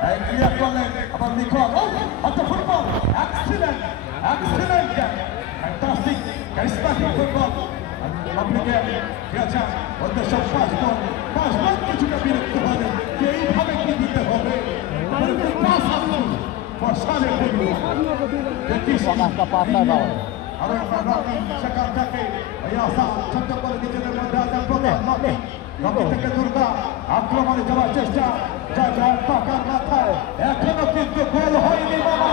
clear করলেন আবার লিখন আচ্ছা football excellent excellent fantastic charismatic football আপনি গেছেন উদ্দেশ্য 5 বল কিছুটা বিরক্ত হলেন যে এইভাবে কি দিতে হবে বর্ষালে আবার সেখান থেকে ছোট্ট করে নিজেদের মধ্যে আছেন প্রধান নকি থেকে দুর্গা আক্রমণে যাওয়ার চেষ্টা যা পাকার মাথায় এখনো কিন্তু গোল হয়নি বাবা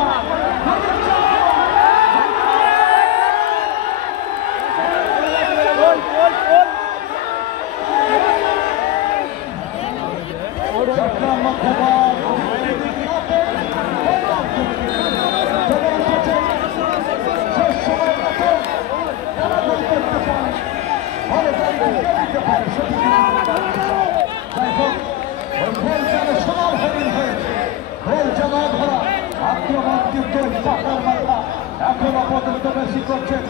এখনো পর্যন্ত বেশি করছেন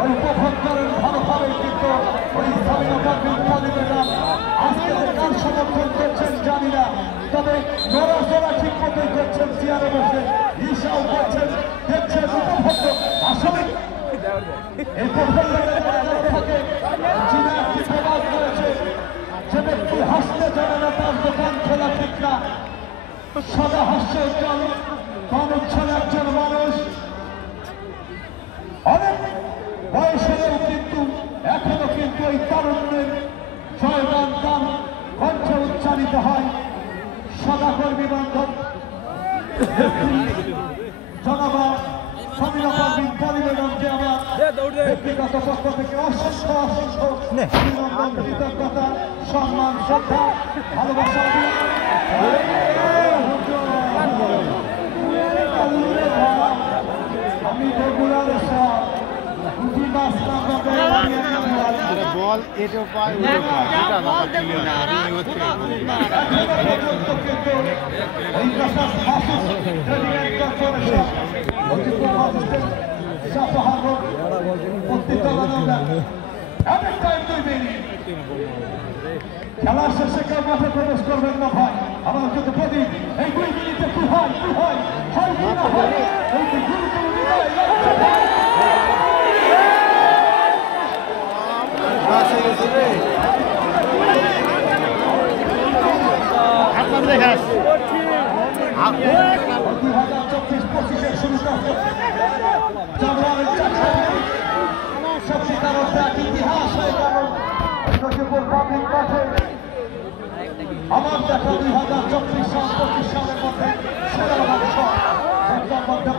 ওই উপভোগ করেন ভালোভাবে কিন্তু ওই স্বাধীনতা বিপ্লবীদের নাম আজকে যে কার সমর্থন করছেন জানি না তবে নড়াচড়া ঠিক মতোই করছেন চেয়ারে বসে ঈশাও করছেন দেখছেন উপভোগ আসলে এই প্রথম করেছে যে ব্যক্তি হাসতে জানে না তার দোকান খোলা ঠিক না সদা হাস্যোজ্জ্বল কমচ্ছল একজন মানুষ অনেক বয়স হলেও কিন্তু এখনো কিন্তু এই তারুণ্যের জয়গান গান কণ্ঠে উচ্চারিত হয় সদা কর্মী বান্ধব জনবা স্বাধীনতা বিপ্লবী বেগমকে আমার ব্যক্তিগত পক্ষ থেকে অসংখ্য অভিনন্দন কৃতজ্ঞতা সম্মান শ্রদ্ধা ভালোবাসা আমি বগুড়ার বল এটা পায় খেলা শেষে কেউ মাঠে প্রবেশ করবেন না ভাই আমার কিন্তু প্রদীপ এই 2 মিনিটে কি হয় আমার দেখা 2024 সাল 25 সালের মধ্যে সেরা অংশ মধ্যে